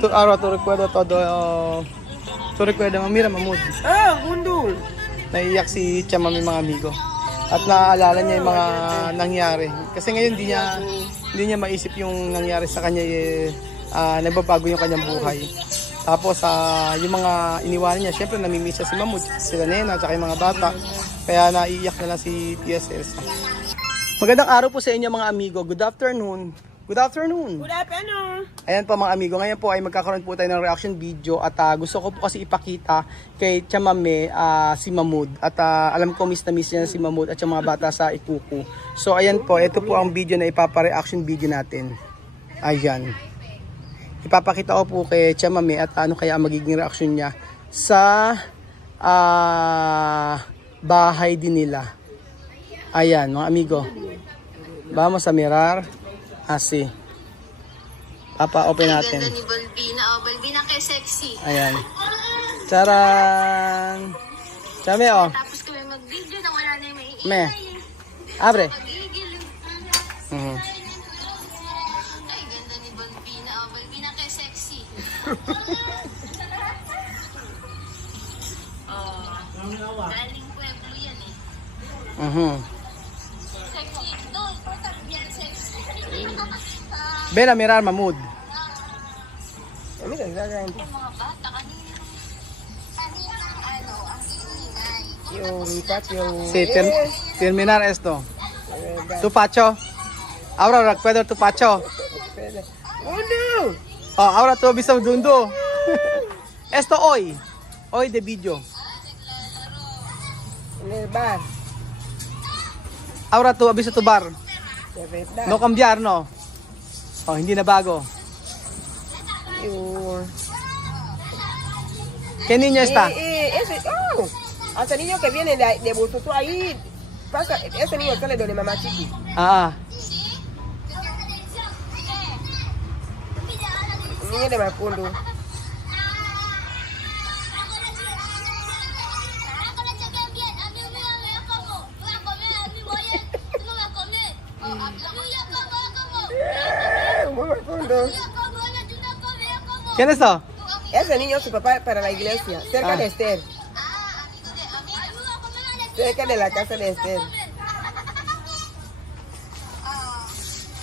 Tu recuerdo todo. Tu recuerdo, mira, Mamud. Gundul. Naiiyak si Chamami mga amigo. At naaalala niya yung mga nangyari. Kasi ngayon hindi niya maisip yung nangyari sa kanya, nagbabago yung kanyang buhay. Tapos yung mga iniwanan niya, syempre namimiss siya si Mamud, sila Nena, at yung mga bata. Kaya naiiyak na lang si Tia Elsa. Magandang araw po sa inyo mga amigo. Good afternoon. Good afternoon. Good afternoon. Ayan po mga amigo, ngayon po ay magkakaroon po tayo ng reaction video at gusto ko po kasi ipakita kay Chamame si Mamud at alam ko miss na miss niya si Mamud at yung mga bata sa Ikuku. So ayan po, ito po ang video na ipapa-reaction video natin. Ayan. Ipapakita ko po kay Chamame at ano kaya ang magiging reaction niya sa bahay din nila. Ayan mga amigo. Vamos a mirar. Asi. Papa-open natin. Ganda ni Balbina. Oh, Balbina kay sexy. Ayan. Charan! Chame, oh. Tapos kami mag-video na wala na yung maiingay. Me. Abre. Magigil. Mhm. Ay, ganda ni Balbina. Oh, Balbina kay sexy. Galing Pueblo yan eh. Mhm. Sexy. Doon. Yan, sexy. Ven a mirar, Mamud. Mira, Yung mga bata kanina. Kanina ano, ang iingay. yung patio. Sí, terminar esto. Tu Pacho. Ahora recuerdo tu Pacho. Gundul. Oh, ahora tu bisa dundo. Esto hoy. Hoy de video. En el bar. Ahora tu bisa tu bar. De verdad. No cambiar, no. Oh, hindi na bago. Yung... ¿Qué niño está? Hasta niño que viene de Bututu ahí. Pasa, ese niño sale donde mamá Chiqui. Ah. El niño de Mapundo. ¿Quién es esto? Ese niño es su papá para la iglesia, cerca de Esther. Cerca de la casa de Esther.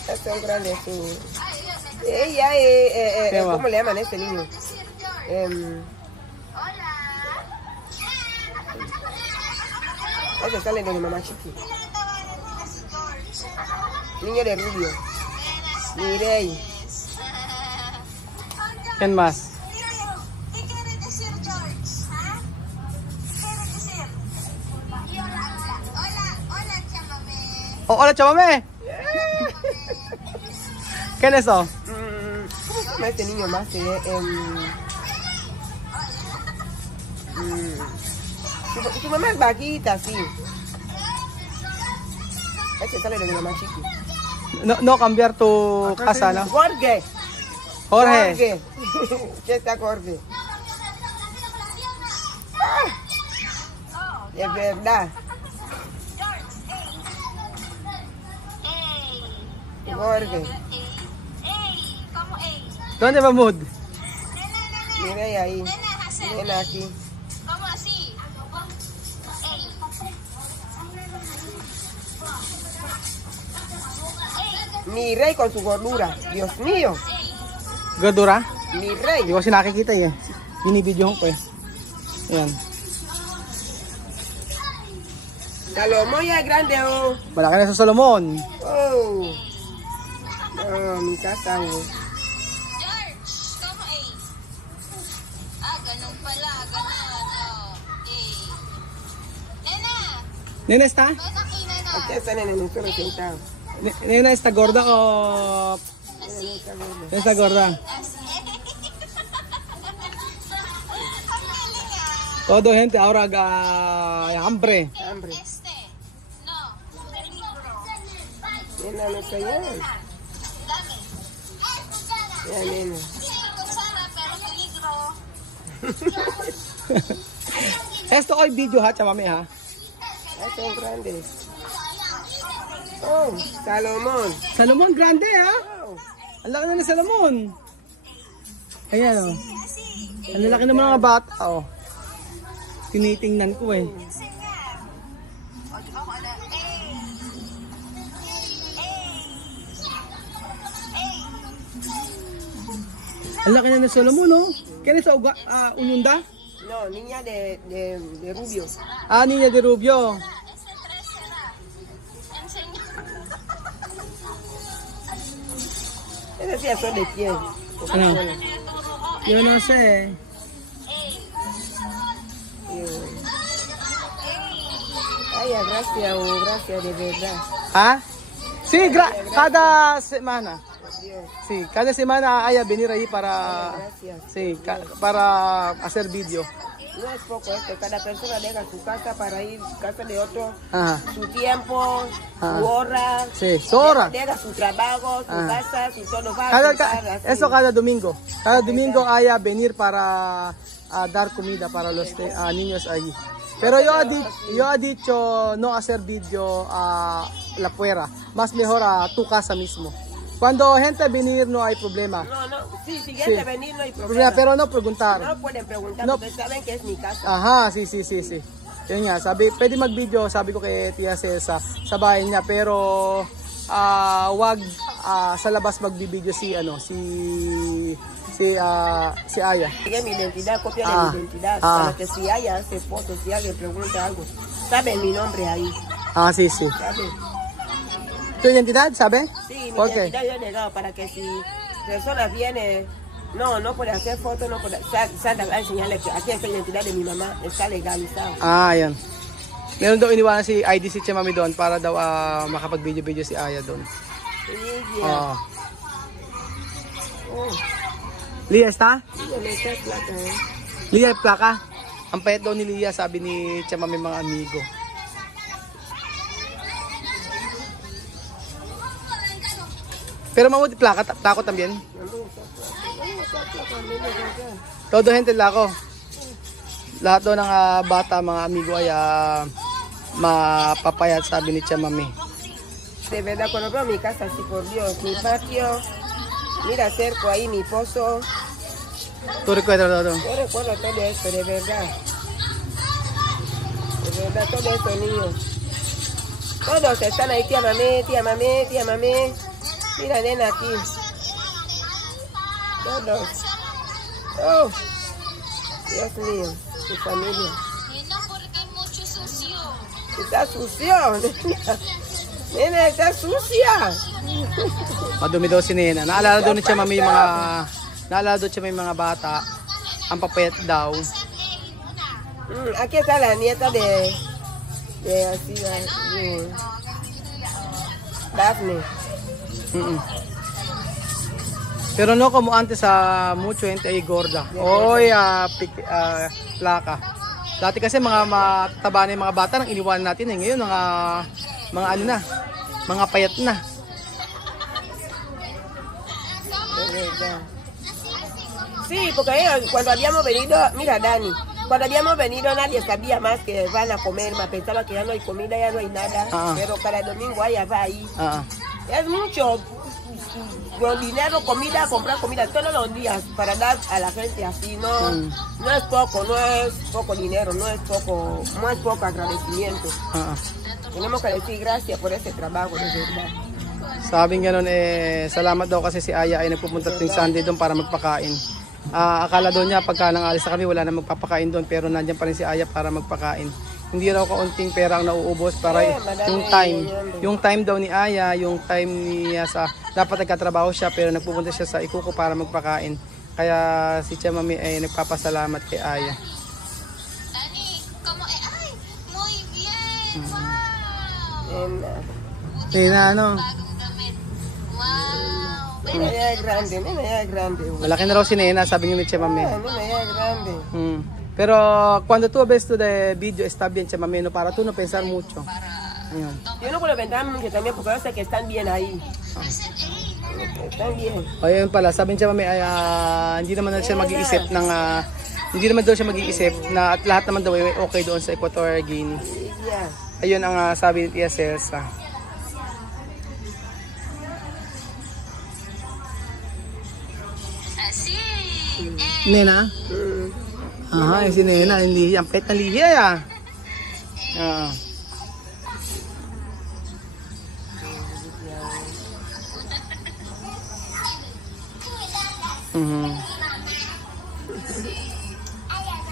Este es un grande, su... Ella ¿cómo le llaman a este niño? Este sale de mi mamá Chiqui. Niño de Rubio. Mirey. ¿Quién más? ¿Qué quiere decir George? ¿Ah? ¿Qué quiere decir? Hola, Chamame. Oh, hola, Chamame. ¿Quién es eso? ¿Cómo se llama este niño más? Su mamá es vaquita, sí. Este sale de mi mamá Chiqui. No cambiar tu casa, ¿no? Jorge. Jorge. ¿Qué está Jorge? Es verdad. Jorge. ¿Cómo ¿Dónde va Mamud? Mira ahí. Ven aquí. ¿Cómo así? Mi rey con su gordura. Dios mío. Gordura? Mi rey. Hindi ko kasi nakikita eh. Binibidyo ko eh. Ayan. Salomón ya es grande, oh. Malaki na sa Solomon. Oh. Oh, mi casa, oh. George, ¿cómo ganun pala, ganun. Nena, Nena está? may nakina na. Aquí están en el suelo sentado. Nena está gorda o... Así. Nena está gorda? Todo gente ahora hambre. Hambre. No, peligro. Nena, no está allá. Dami. Ya, nena. Kutsara, pero peligro. Esto hoy video ha, Chamame ha. Estos son grandes. Oh, Salomón. Salomon grande ha. Oh, Ang laki na ng salamon. Ayan oh. Ang laki ng mga bata oh. Tinitingnan ko eh. Ang laki na ng salamon oh. Kaya sa Ununda? No, niña de Rubio. Ah, Niña de Rubio. Esas sí son de quién. Ano? Yo no sé. Ay, gracias de verdad. ¿Ah? Sí, cada semana. Dios, Sí, cada semana hay a venir ahí para, gracias. sí, para hacer vídeo. No es poco esto, cada persona deja su casa para ir a casa de otro, Ajá. su tiempo, Ah. su hora, Sí, su hora. deja su trabajo, su Ah. casa, su todo va a Cada, pensar así. eso cada domingo. Cada domingo hay a venir para dar comida para los niños allí. Pero yo he dicho no hacer vídeo a la fuera, más mejor a tu casa mismo. Cuando gente venir no hay problema. No, sí, si quieren Sí. venir no hay problema. Pero no preguntar. No pueden preguntar No. porque saben que es mi casa. Aha, si. Yun nga, sabi, pwede mag-video, sabi ko kay Tia Cesa sa bahay niya, pero wag sa labas magbibideo si Aya. Sigue mi identidad, copia de Ah. mi identidad. Ah. Para que si haya hace fotos, si alguien pregunta algo, saben mi nombre ahí. Ah, si. ¿Saben? ¿Tu identidad, sabe? Sí, mi Okay. identidad yo he negado para que si personas vienen, no puede hacer fotos, no puede, salgan a enseñarle que aquí está la identidad de mi mamá, está legalizado. Ah, yan. Meron daw iniwanan si ID si Mami doon para daw makapag-video si Aya doon. Sí, Ah. Oh, Lia, está? sí, me está plata, Lia, plaka. Ang payat daw ni Lia, sabi ni Mami mga amigo. Pero mamuti plaka, tako también. Todo gente lako. Lahat daw ng bata, mga amigo ay mapapayat, sabi ni Mami. De verdad, cuando veo mi casa, así por Dios, mi patio, mira, cerco ahí mi pozo. Tu recuerdo daw doon. Yo recuerdo todo esto, de verdad. De verdad, todo esto, niños. Todos están ahí, tía mamé. Mira, nena, aquí. Todos. Oh, Dios mío, tu familia. Nena, porque hay mucho sucio. Está sucio, nena. Nena, está sucia. Madumi daw si Nena. Naalala daw ni Mami yung mga bata. Ang papayat daw. Aquí está la nieta de así, Daphne. Mm-mm. Pero no como antes mucho gente ay gorda. Hoy plaka. Dati kasi mga mataba na yung mga bata nang iniwan natin eh. Ngayon mga ano na, mga payat na. De verdad. Sí, porque cuando habíamos venido, mira Dani, cuando habíamos venido nadie sabía más que van a comer, más pensaba que ya no hay comida, ya no hay nada, pero cada domingo ella va ahí. Es mucho, con dinero, comida, comprar comida todos los días para dar a la gente así, no es poco dinero, no es poco agradecimiento. Tenemos que decir gracias por ese trabajo, de verdad. Sabing gano'n salamat daw kasi si Aya ay nagpupunta tuwing Sunday doon para magpakain. Akala doon niya pagka nang-alis na kami wala na magpapakain doon, pero nandiyan pa rin si Aya para magpakain. Hindi raw kaunting pera ang nauubos para yung time daw ni Aya, yung time niya sa dapat nagkatrabaho siya pero nagpupunta siya sa Ikuko para magpakain. Kaya si Mami ay nagpapasalamat kay Aya. Dani, como ay, muy bien. Wow. Ano? Bagong damit. Wow. Nena ya es grande. Malaki na raw si Nena, sabi ni Mami. Nena ya es grande. Pero cuando tú ves tu de video está bien, Mami, no para tú no pensar mucho. Ayun. Yo no puedo pensar mucho también porque yo sé que están bien ahí. Están bien. Ayun pala, sabi ni Mami ay hindi naman daw siya mag-iisip ng hindi naman daw siya mag-iisip na at lahat naman daw ay okay doon sa Equatorial Guinea. Yeah. Ayun ang sabi ni Tia Celsa. Nena? Mm. Aha, si Nena, yung lihi. Ang pet na lihi ah. Ah.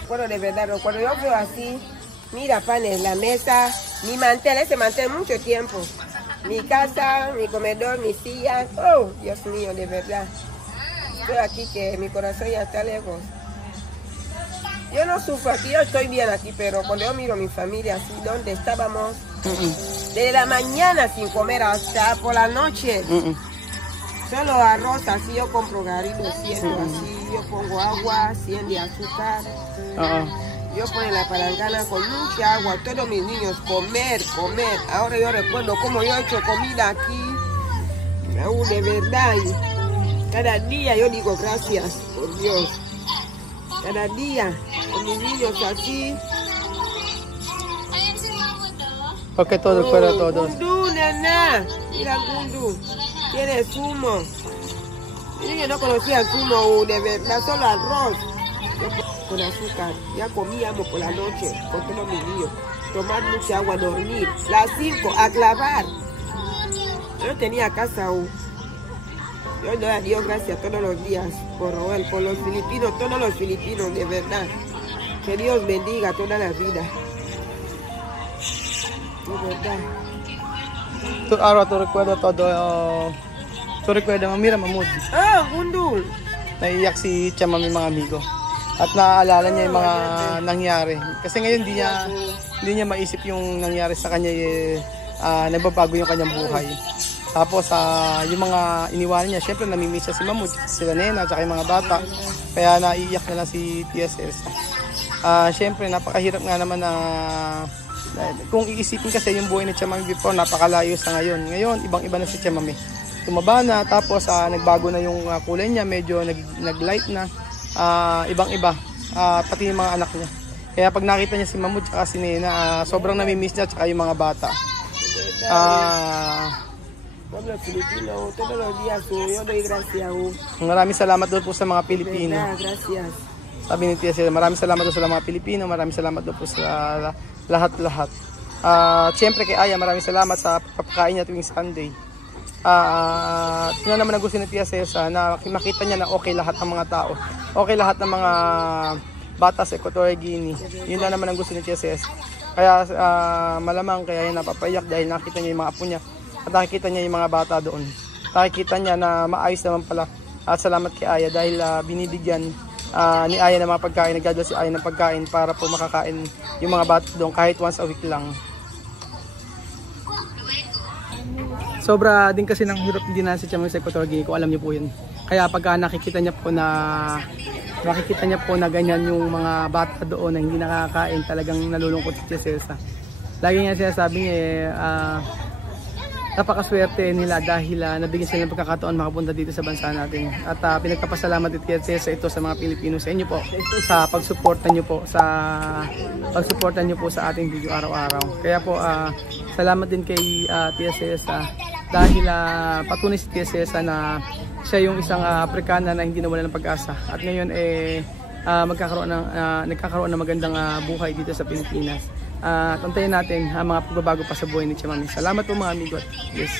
Bueno, de verdad, cuando yo veo así, mira, panes, la mesa, mi mantel, ese mantel mucho tiempo. Mi casa, mi comedor, mis sillas. Oh, Dios mío, de verdad. Estoy aquí que mi corazón ya está lejos. Yo no sufro aquí, yo estoy bien aquí, pero cuando yo miro a mi familia así, donde estábamos, desde la mañana sin comer hasta por la noche. Solo arroz, así yo compro garrido, 100 así, yo pongo agua, 100 de azúcar. Yo pongo la palangana con mucha agua, todos mis niños comer. Ahora yo recuerdo cómo yo he hecho comida aquí, de verdad. Y cada día yo digo gracias por Dios. Cada día con mis niños así. Porque todo fuera todos. Gundu, nena, mira Gundu, tiene zumo. Miren que no conocía el zumo, de verdad, solo arroz. Con azúcar, ya comíamos por la noche con todos mis niños, tomar mucha agua, dormir, las 5 a clavar. Yo no tenía casa aún. Yo doy a Dios gracias todos los días por Roel, por los filipinos, todos los filipinos, de verdad. Que Dios bendiga toda la vida. De verdad. Tu araw, tu recuerdo todo. Tu recuerdo, mamira, mamud. Ah, Gundu! Naiiyak si Chama, may mga amigo. At naaalala niya yung mga nangyari. Kasi ngayon hindi niya maisip yung nangyari sa kanya, nagbabago yung kanyang buhay. Tapos yung mga iniwanan niya, syempre namimiss siya si Mamud, sila Nena, at yung mga bata. Kaya naiiyak na lang si TSS. Syempre napakahirap nga naman na kung iisipin kasi yung buhay ni Chamami before, napakalayo sa ngayon. Ngayon, ibang-iba na si Chamami. Tumaba na, tapos nagbago na yung kulay niya, medyo nag-light na. Ibang-iba, pati yung mga anak niya. Kaya pag nakita niya si Mamud at si Nena, sobrang namimiss niya at yung mga bata. Pueblo Filipino, todos los días yo doy gracias. Maraming salamat doon po sa mga Pilipino. Gracias. Sabi ni TSS, maraming salamat doon sa mga Pilipino, maraming salamat doon po sa lahat-lahat. Siyempre kay Aya, maraming salamat sa papakain niya tuwing Sunday. Yun naman ang gusto ni TSS, na makita niya na okay lahat ng mga tao, okay lahat ng mga bata sa Equatorial Guinea. Yun na naman ang gusto ni TSS. Kaya malamang kaya yun napapayak dahil nakita niya yung mga apo niya at nakikita niya yung mga bata doon. Nakikita niya na maayos naman pala. At salamat kay Aya dahil binibigyan ni Aya ng mga pagkain, nagdadala si Aya ng pagkain para po makakain yung mga bata doon kahit once a week lang. Sobra din kasi ng hirap din na si Chamami sa Equatorial Guinea, kung alam niyo po yun. Kaya pagka nakikita niya po na ganyan yung mga bata doon na hindi nakakain, talagang nalulungkot si Cesar. Lagi niya sinasabi niya napakaswerte nila dahil nabigyan sila ng pagkakataon makapunta dito sa bansa natin. At pinagpapasalamat din kay Cesar ito sa mga Pilipino, sa inyo po, sa pagsuporta niyo po sa ating video araw-araw. Kaya po salamat din kay TSS dahil patunay si TSS na siya yung isang Afrikana na hindi nawala ng pag-asa at ngayon nagkakaroon ng magandang buhay dito sa Pilipinas. Tantayin natin ang mga pagbabago pa sa buhay ni Chamami. Salamat po mga amigo. Yes.